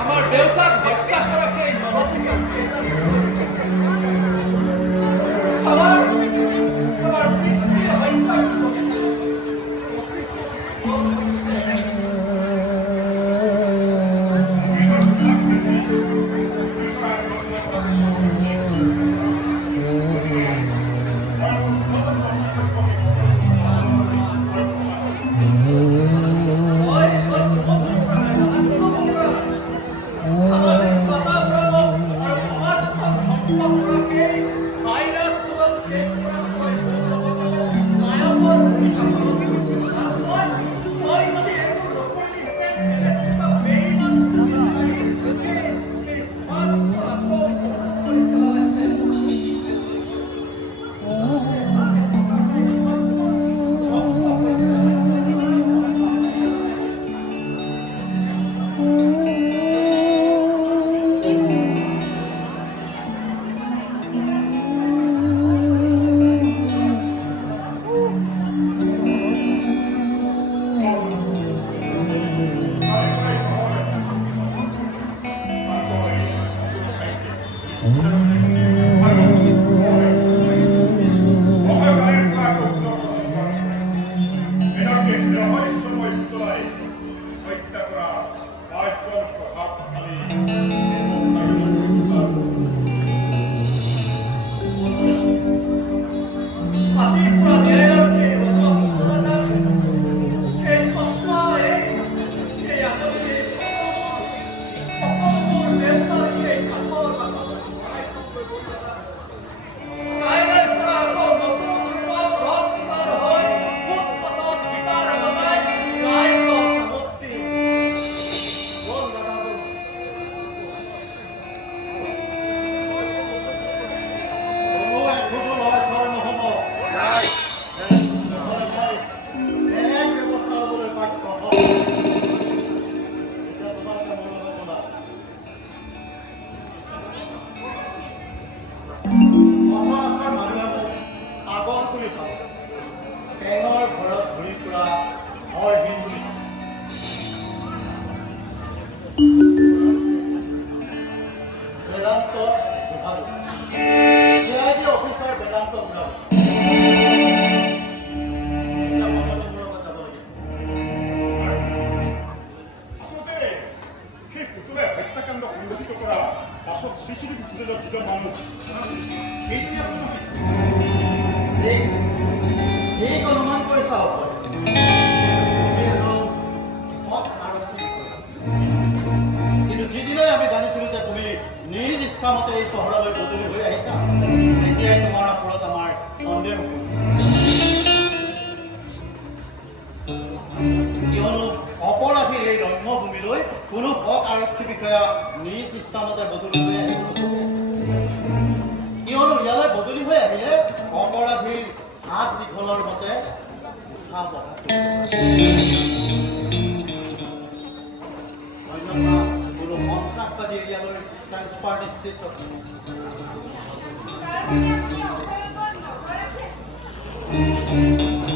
আমাৰ দেউতাক হত্যা কৰাকে এই নৰকে আছে আমাৰ আমাৰ পিতৃ হত্যা কৰেছে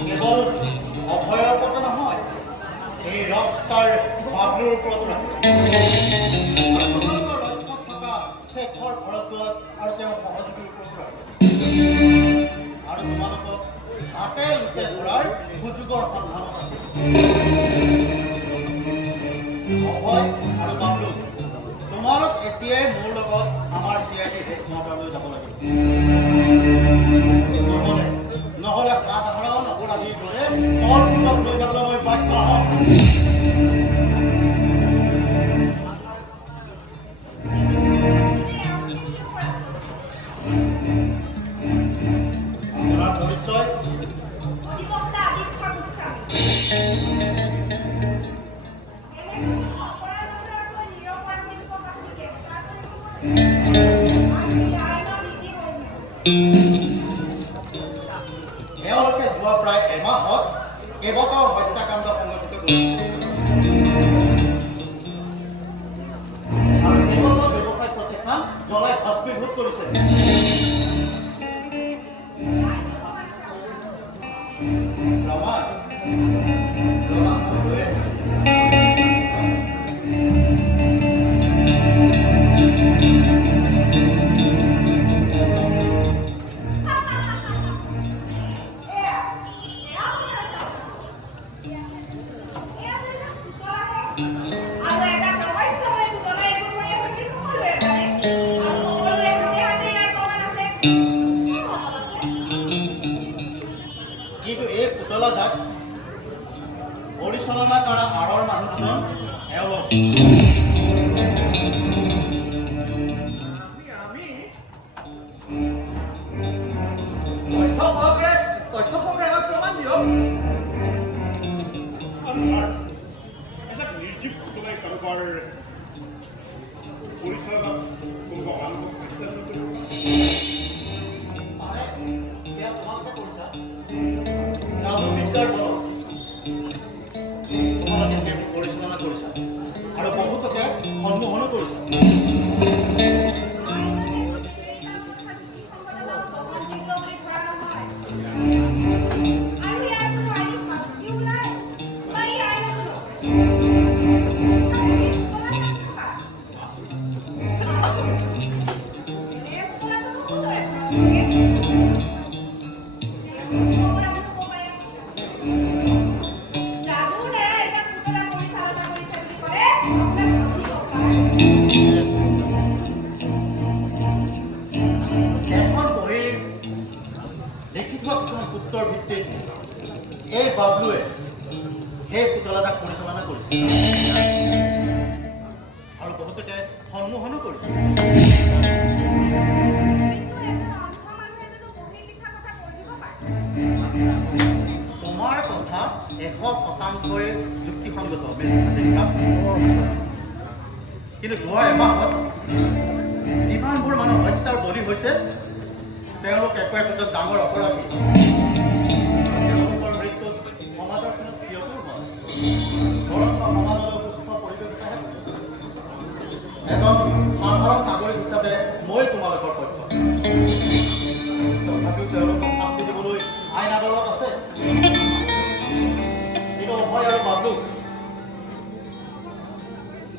কেৱল অভয়ৰ কথা নহয়, এই ৰকষ্টাৰ বাবলুৰ ওপৰতো ৰাখিছে। লক্ষ্যত থকা শেখৰ ভৰদ্বাজ আৰু তেওঁৰ সহযোগীৰ ওপৰতো ৰাখিছে। আৰু তোমালোকক হাতে লোকে ধৰাৰ সুযোগৰ সন্ধানত আছে। অভয় আৰু বাবলু, তোমালোক এতিয়াই মোৰ লগত আমাৰ CID হেডকোৱাৰ্টাৰলৈ যাব লাগিব। নহ'লে সাধাৰণ অপৰাধীৰ দৰে বলপূৰ্বক লৈ যাবলৈ মই বাধ্য হ'ম। আপোনাৰ পৰিচয়? এওঁলোকে যোৱা প্ৰায় এমাহত কেইবাটাও হত্যাকাণ্ড সংঘটিত কৰিছে আৰু কেইবাটাও ব্যৱসায়িক প্ৰতিষ্ঠান জ্বলাই ভস্মীভূত কৰিছে। ৰমা, লৈ আহিছে। আৰু এটা ৰহস্যময় পুতলা এইবোৰ কৰি আছে বুলি সকলোৱে জানে আৰু সকলোৰে হাতে হাতে ইয়াৰ প্ৰমাণ আছে কিন্তু এই পুতলাজাক পৰিচালনা কৰা আঁৰৰ মানুহজন এওঁলোক তথ্য সহকাৰে আমাক প্ৰমাণ দিয়ক। আৰু ছাৰ এজাক নিৰ্জীৱ পুতলাই কাৰোবাৰ পৰিচালনাত কোনোবা মানুহক পৰিচালনা কৰিব পাৰে এয়া তোমালোকে কৰিছা যাদু বিদ্যাৰ বলত তোমালোকে সেইবোৰ পৰিচালনা কৰিছা আৰু বহুতকে সন্মোহনো কৰিছা সূত্ৰৰ ভিত্তিত এই বাবলুৱে সেই পুতলাজাক পৰিচালনা কৰিছে আৰু বহুতকে সন্মোহনো কৰিছে তোমাৰ কথা 100% যুক্তিসংগত কিন্তু যোৱা এমাহত যিমানবোৰ মানুহ হত্যাৰ বলি হৈছে তেওঁলোক একো একোজন ডাঙৰ অপৰাধী তেওঁলোকৰ মৃত্যুত সমাজৰ কোনো ক্ষতিও হয় বৰঞ্চ সমাজলৈ সুস্থ পৰিৱেশ এজন সাধাৰণ নাগৰিক হিচাপে মই তোমালোকৰ পক্ষ তথাপিও তেওঁলোকক শাস্তি দিবলৈ আইন আদালত আছে কিন্তু অভয় আৰু বাবলু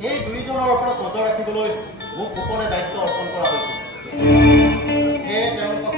এই দুইজনৰ ওপৰত নজৰ ৰাখিবলৈ মোক গোপনে দায়িত্ব অৰ্পণ কৰা হৈছিল সেয়ে তেওঁলোকক